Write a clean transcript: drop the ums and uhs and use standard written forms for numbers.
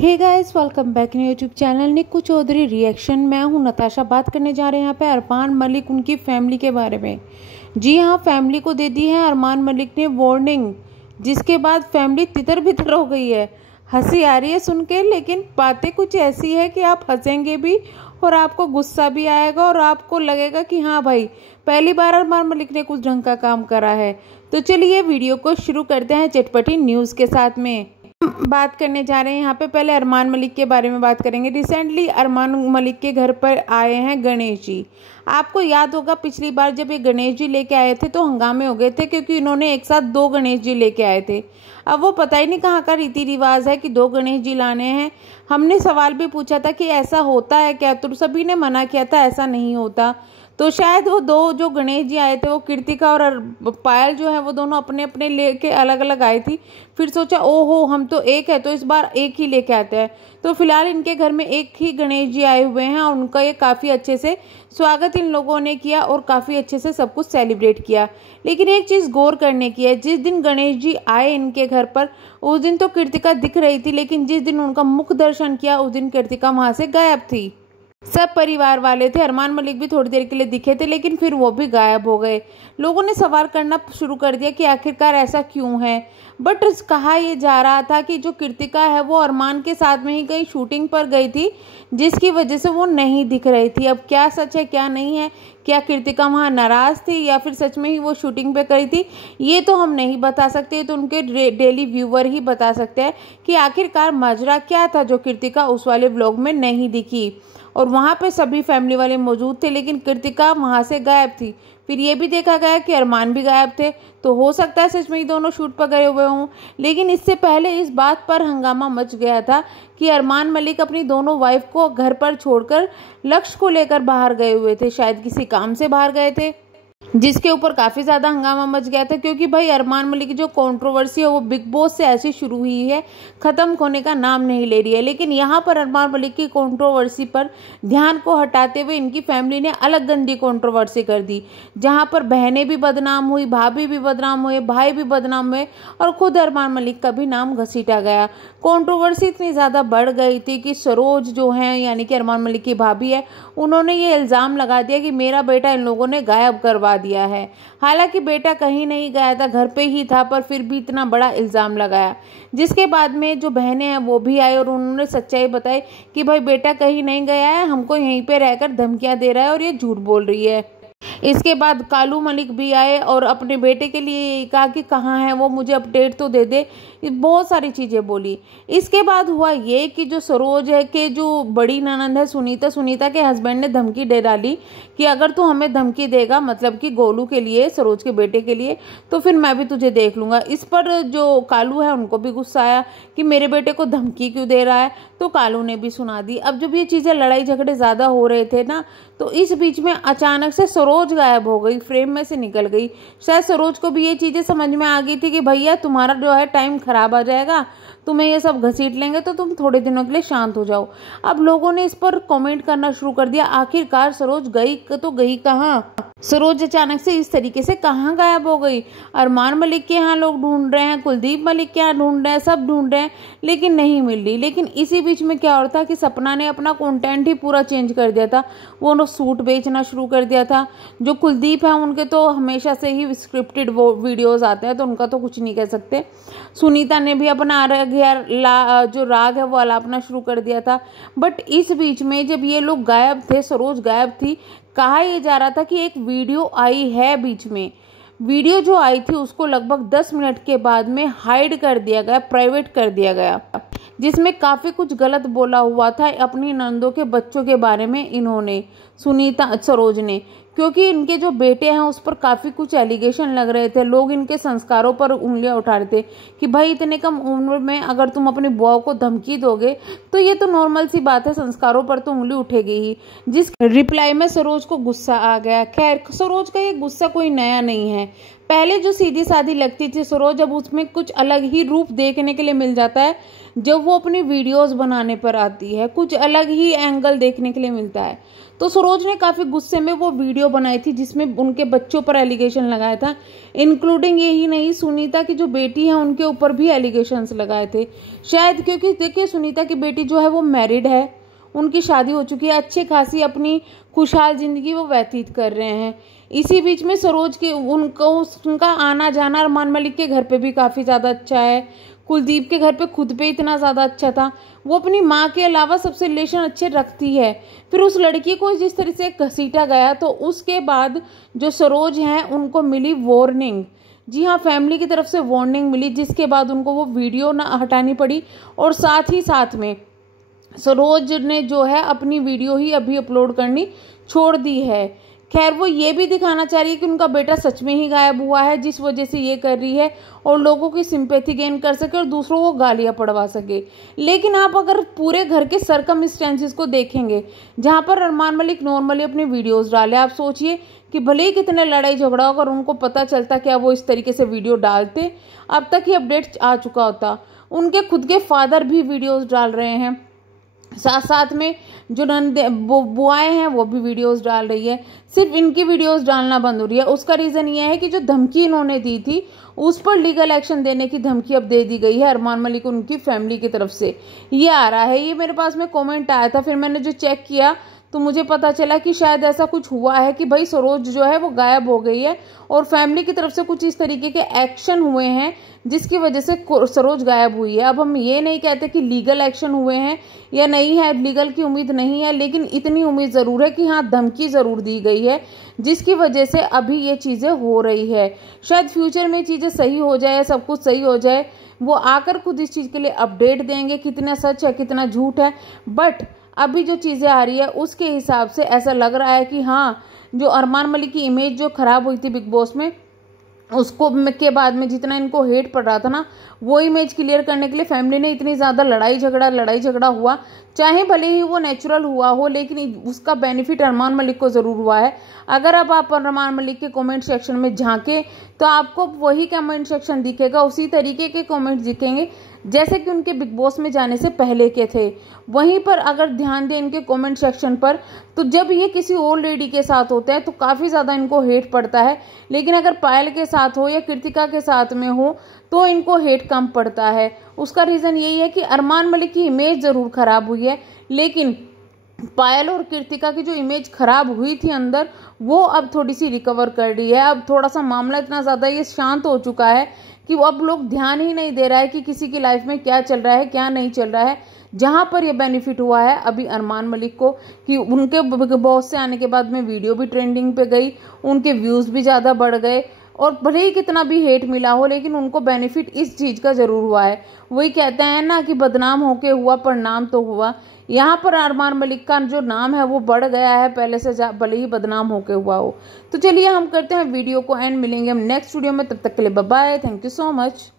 हे guys, welcome back new YouTube channel Nikku Chaudhary reaction. मैं हूं नताशा। बात करने जा रहे हैं यहाँ पे अरमान मलिक उनकी फैमिली के बारे में। जी हाँ, फैमिली को दे दी है अरमान मलिक ने वार्निंग, जिसके बाद फैमिली तितर बितर हो गई है। हंसी आ रही है सुन के, लेकिन बातें कुछ ऐसी है कि आप हंसेंगे भी और आपको गुस्सा भी आएगा और आपको लगेगा कि हाँ भाई, पहली बार अरमान मलिक ने कुछ ढंग का काम करा है। तो चलिए वीडियो को शुरू करते हैं चटपटी न्यूज़ के साथ में। बात करने जा रहे हैं यहाँ पे, पहले अरमान मलिक के बारे में बात करेंगे। रिसेंटली अरमान मलिक के घर पर आए हैं गणेश जी। आपको याद होगा पिछली बार जब ये गणेश जी लेके आए थे तो हंगामे हो गए थे, क्योंकि इन्होंने एक साथ 2 गणेश जी लेके आए थे। अब वो पता ही नहीं कहाँ का रीति रिवाज है कि 2 गणेश जी लाने हैं। हमने सवाल भी पूछा था कि ऐसा होता है क्या, तो सभी ने मना किया था ऐसा नहीं होता। तो शायद वो 2 जो गणेश जी आए थे, वो कृतिका और पायल जो है वो दोनों अपने अपने लेके अलग अलग आई थी। फिर सोचा ओहो हम तो एक है, तो इस बार एक ही लेके आते हैं। तो फिलहाल इनके घर में एक ही गणेश जी आए हुए हैं और उनका ये काफ़ी अच्छे से स्वागत इन लोगों ने किया और काफ़ी अच्छे से सब कुछ सेलिब्रेट किया। लेकिन एक चीज़ गौर करने की है, जिस दिन गणेश जी आए इनके घर पर उस दिन तो कृतिका दिख रही थी, लेकिन जिस दिन उनका मुख दर्शन किया उस दिन कृतिका वहाँ से गायब थी। सब परिवार वाले थे, अरमान मलिक भी थोड़ी देर के लिए दिखे थे, लेकिन फिर वो भी गायब हो गए। लोगों ने सवाल करना शुरू कर दिया कि आखिरकार ऐसा क्यों है। बट कहा यह जा रहा था कि जो कृतिका है वो अरमान के साथ में ही कहीं शूटिंग पर गई थी, जिसकी वजह से वो नहीं दिख रही थी। अब क्या सच है क्या नहीं है, क्या कृतिका वहाँ नाराज थी या फिर सच में ही वो शूटिंग पे गई थी, ये तो हम नहीं बता सकते। तो उनके डेली व्यूअर ही बता सकते हैं कि आखिरकार माजरा क्या था जो कृतिका उस वाले व्लॉग में नहीं दिखी। और वहाँ पे सभी फैमिली वाले मौजूद थे, लेकिन कृतिका वहाँ से गायब थी। फिर ये भी देखा गया कि अरमान भी गायब थे, तो हो सकता है सच में ही दोनों शूट पर गए हुए हों। लेकिन इससे पहले इस बात पर हंगामा मच गया था कि अरमान मलिक अपनी दोनों वाइफ को घर पर छोड़कर लक्ष्य को लेकर बाहर गए हुए थे, शायद किसी काम से बाहर गए थे, जिसके ऊपर काफ़ी ज़्यादा हंगामा मच गया था। क्योंकि भाई अरमान मलिक की जो कंट्रोवर्सी है वो बिग बॉस से ऐसी शुरू हुई है, ख़त्म होने का नाम नहीं ले रही है। लेकिन यहाँ पर अरमान मलिक की कंट्रोवर्सी पर ध्यान को हटाते हुए इनकी फैमिली ने अलग गंदी कंट्रोवर्सी कर दी, जहाँ पर बहनें भी बदनाम हुई, भाभी भी बदनाम हुए, भाई भी बदनाम हुए और खुद अरमान मलिक का भी नाम घसीटा गया। कंट्रोवर्सी इतनी ज़्यादा बढ़ गई थी कि सरोज जो है यानी कि अरमान मलिक की भाभी है, उन्होंने ये इल्ज़ाम लगा दिया कि मेरा बेटा इन लोगों ने गायब करवा दिया है। हालांकि बेटा कहीं नहीं गया था, घर पे ही था, पर फिर भी इतना बड़ा इल्ज़ाम लगाया। जिसके बाद में जो बहनें हैं वो भी आई और उन्होंने सच्चाई बताई कि भाई बेटा कहीं नहीं गया है, हमको यहीं पे रहकर धमकियां दे रहा है और ये झूठ बोल रही है। इसके बाद कालू मलिक भी आए और अपने बेटे के लिए कहा कि कहाँ है वो, मुझे अपडेट तो दे दे, बहुत सारी चीज़ें बोली। इसके बाद हुआ ये कि जो सरोज है कि जो बड़ी ननंद है सुनीता के हस्बैंड ने धमकी दे डाली कि अगर तू हमें धमकी देगा, मतलब कि गोलू के लिए, सरोज के बेटे के लिए, तो फिर मैं भी तुझे देख लूँगा। इस पर जो कालू है उनको भी गुस्सा आया कि मेरे बेटे को धमकी क्यों दे रहा है, तो कालू ने भी सुना दी। अब जब ये चीज़ें लड़ाई झगड़े ज़्यादा हो रहे थे ना, तो इस बीच में अचानक से सरोज गायब हो गई, फ्रेम में से निकल गई। शायद सरोज को भी ये चीज़ें समझ में आ गई थी कि भैया तुम्हारा जो है टाइम खराब आ जाएगा, तुम्हें ये सब घसीट लेंगे, तो तुम थोड़े दिनों के लिए शांत हो जाओ। अब लोगों ने इस पर कमेंट करना शुरू कर दिया, आखिरकार सरोज गई तो गई कहाँ? सरोज अचानक से इस तरीके से कहाँ गायब हो गई? अरमान मलिक के यहाँ लोग ढूंढ रहे हैं, कुलदीप मलिक के यहाँ ढूंढ रहे हैं, सब ढूंढ रहे हैं, लेकिन नहीं मिल रही। लेकिन इसी बीच में क्या हो रहा था कि सपना ने अपना कंटेंट ही पूरा चेंज कर दिया था। वो सूट बेचना शुरू कर दिया था। जो कुलदीप है उनके तो हमेशा से ही स्क्रिप्टेड वो वीडियोज आते हैं, तो उनका तो कुछ नहीं कह सकते। सुनीता ने भी अपना जो राग है वो अलापना शुरू कर दिया था। बट इस बीच में जब ये लोग गायब थे, सरोज गायब थी, कहा यह जा रहा था कि एक वीडियो आई है बीच में। वीडियो जो आई थी उसको लगभग 10 मिनट के बाद में हाइड कर दिया गया, प्राइवेट कर दिया गया, जिसमें काफ़ी कुछ गलत बोला हुआ था अपनी नंदों के बच्चों के बारे में इन्होंने, सरोज ने। क्योंकि इनके जो बेटे हैं उस पर काफ़ी कुछ एलिगेशन लग रहे थे, लोग इनके संस्कारों पर उंगलियां उठा रहे थे कि भाई इतने कम उम्र में अगर तुम अपनी बुआ को धमकी दोगे तो ये तो नॉर्मल सी बात है, संस्कारों पर तो उंगली उठेगी ही। जिस रिप्लाई में सरोज को गुस्सा आ गया। खैर, सरोज का ये गुस्सा कोई नया नहीं है, पहले जो सीधी सादी लगती थी सरोज, अब उसमें कुछ अलग ही रूप देखने के लिए मिल जाता है। जब वो अपनी वीडियोस बनाने पर आती है कुछ अलग ही एंगल देखने के लिए मिलता है। तो सरोज ने काफ़ी गुस्से में वो वीडियो बनाई थी जिसमें उनके बच्चों पर एलिगेशन लगाया था, इंक्लूडिंग यही नहीं, सुनीता की जो बेटी है उनके ऊपर भी एलिगेशंस लगाए थे। शायद क्योंकि देखिए सुनीता की बेटी जो है वो मैरिड है, उनकी शादी हो चुकी है, अच्छी खासी अपनी खुशहाल जिंदगी वो व्यतीत कर रहे हैं। इसी बीच में सरोज के उनका आना जाना अरमान मलिक के घर पे भी काफ़ी ज़्यादा अच्छा है, कुलदीप के घर पे खुद पे इतना ज़्यादा अच्छा था। वो अपनी माँ के अलावा सबसे रिलेशन अच्छे रखती है। फिर उस लड़की को जिस तरह से घसीटा गया तो उसके बाद जो सरोज हैं उनको मिली वार्निंग। जी हाँ, फैमिली की तरफ से वार्निंग मिली, जिसके बाद उनको वो वीडियो ना हटानी पड़ी और साथ ही साथ में सरोज ने जो है अपनी वीडियो ही अभी अपलोड करनी छोड़ दी है। खैर वो ये भी दिखाना चाह रही है कि उनका बेटा सच में ही गायब हुआ है, जिस वजह से ये कर रही है और लोगों की सिंपैथी गेन कर सके और दूसरों को गालियां पड़वा सके। लेकिन आप अगर पूरे घर के सरकमस्टेंसेस को देखेंगे जहां पर अरमान मलिक नॉर्मली अपने वीडियोस डाले, आप सोचिए कि भले ही कितने लड़ाई झगड़ा होगा और उनको पता चलता क्या वो इस तरीके से वीडियो डालते, अब तक ही अपडेट आ चुका होता। उनके खुद के फादर भी वीडियोस डाल रहे हैं, साथ साथ में जो बुआएं हैं वो भी वीडियोस डाल रही है। सिर्फ इनकी वीडियोस डालना बंद हो रही है। उसका रीज़न ये है कि जो धमकी इन्होंने दी थी उस पर लीगल एक्शन देने की धमकी अब दे दी गई है अरमान मलिक उनकी फैमिली की तरफ से। ये आ रहा है, ये मेरे पास में कमेंट आया था, फिर मैंने जो चेक किया तो मुझे पता चला कि शायद ऐसा कुछ हुआ है कि भाई सरोज जो है वो गायब हो गई है और फैमिली की तरफ से कुछ इस तरीके के एक्शन हुए हैं जिसकी वजह से सरोज गायब हुई है। अब हम ये नहीं कहते कि लीगल एक्शन हुए हैं या नहीं है, लीगल की उम्मीद नहीं है, लेकिन इतनी उम्मीद ज़रूर है कि हाँ धमकी ज़रूर दी गई है जिसकी वजह से अभी ये चीज़ें हो रही है। शायद फ्यूचर में चीज़ें सही हो जाए, सब कुछ सही हो जाए, वो आकर खुद इस चीज़ के लिए अपडेट देंगे कितना सच है कितना झूठ है। बट अभी जो चीज़ें आ रही है उसके हिसाब से ऐसा लग रहा है कि हाँ जो अरमान मलिक की इमेज जो खराब हुई थी बिग बॉस में उसको के बाद में जितना इनको हेट पड़ रहा था ना, वो इमेज क्लियर करने के लिए फैमिली ने इतनी ज़्यादा लड़ाई झगड़ा हुआ, चाहे भले ही वो नेचुरल हुआ हो लेकिन उसका बेनिफिट अरमान मलिक को ज़रूर हुआ है। अगर अब आप अरमान मलिक के कमेंट सेक्शन में झांकें तो आपको वही कमेंट सेक्शन दिखेगा, उसी तरीके के कमेंट्स दिखेंगे जैसे कि उनके बिग बॉस में जाने से पहले के थे। वहीं पर अगर ध्यान दें इनके कमेंट सेक्शन पर तो जब ये किसी और लेडी के साथ होते हैं तो काफ़ी ज़्यादा इनको हेट पड़ता है, लेकिन अगर पायल के साथ हो या कृतिका के साथ में हो तो इनको हेट कम पड़ता है। उसका रीज़न यही है कि अरमान मलिक की इमेज ज़रूर ख़राब हुई है, लेकिन पायल और कृतिका की जो इमेज खराब हुई थी अंदर वो अब थोड़ी सी रिकवर कर रही है। अब थोड़ा सा मामला इतना ज़्यादा ये शांत हो चुका है कि वो अब लोग ध्यान ही नहीं दे रहा है कि किसी की लाइफ में क्या चल रहा है क्या नहीं चल रहा है। जहाँ पर ये बेनिफिट हुआ है अभी अरमान मलिक को कि उनके बॉस से आने के बाद में वीडियो भी ट्रेंडिंग पे गई, उनके व्यूज़ भी ज़्यादा बढ़ गए और भले ही कितना भी हेट मिला हो लेकिन उनको बेनिफिट इस चीज़ का ज़रूर हुआ है। वही कहते हैं ना कि बदनाम होके हुआ पर नाम तो हुआ। यहाँ पर अरमान मलिक का जो नाम है वो बढ़ गया है पहले से, भले ही बदनाम होके हुआ हो। तो चलिए हम करते हैं वीडियो को एंड, मिलेंगे हम नेक्स्ट वीडियो में, तब तक के लिए bye bye, thank you so much.